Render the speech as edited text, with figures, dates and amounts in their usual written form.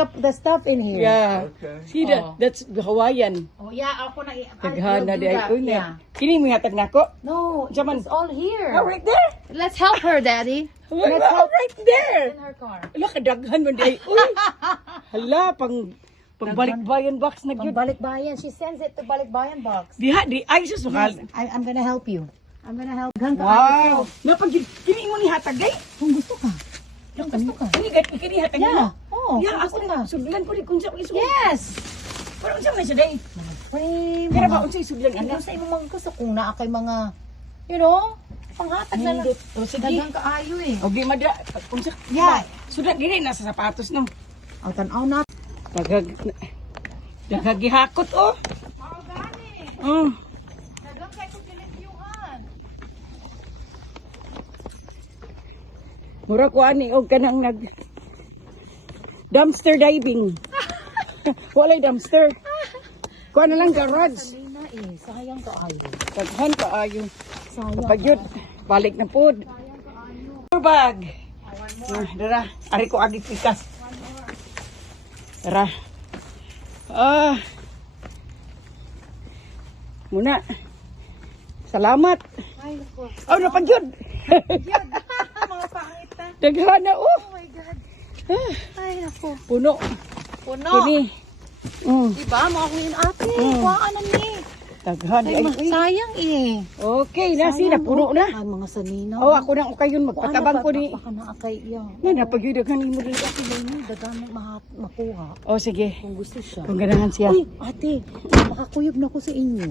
up the stuff in here. Yeah. Okay. See that? That's Hawaiian. Oh yeah, ako na. Taghana di ay unya. Yeah. Kini mo hatag nako. No, Jaman. it's all here. Oh, right there. Let's help her, Daddy. Wala, Let's help right there. in her car. Hala, kadaghan man di ay. Uy. Hala, pang balikbayan box na gyud. Balikbayan. She sends it to Balikbayan box. Diha, di ay sus mahal. I'm gonna help you. I'm gonna help. Gan ka. Wow. Napag kini mo ni hatag day. Kung gusto ka. Kung gusto ka. Kini hatag Yeah. mo. Oh, Yeah, kung ako gusto ka. na sudlan ko di kun sa isu. Yes. Pero unsa man siya day? Frame. Pero ba unsa sudlan Ano ana? sa imong mga gusto kung naa kay mga, you know, panghatag na lang. Nindot. O sige. Dagang kaayo eh. Okay, madra. Unsa? Yeah. Sudat diri na sa sapatos no. Aw tan-aw na. Nagagihakot oh. Oh. Dagang kay kung ginigyuhan. Mura ko ani og kanang nag dumpster diving. Walay dumpster. Kuha na lang garage. Salina eh. Sayang kaayo. Daghan ka ayo. Sayang. Pagyud balik na pod. Bag. Dara, ari ko agi pikas. Dara. Ah. Muna. Salamat. Ay, nako. Oh, napagyud. Mga pangit na. Daghan na oh. Oh my God. Ay, nako. Puno. Puno. Kini. Diba? Mga kuyin ate. Mm. Kuhaan na ni. Daghan Ay, ay. sayang eh. Okay na sila puno na. Ay, mga sanina. Oh, ako na kayon magpatabang ko ni. Baka na akay iya. Na napagyudagan mo rin. Dagan makuha. Oh, sige. Kung gusto siya. Kung ganahan siya. Uy, ate. Makakuyog na ko sa inyo.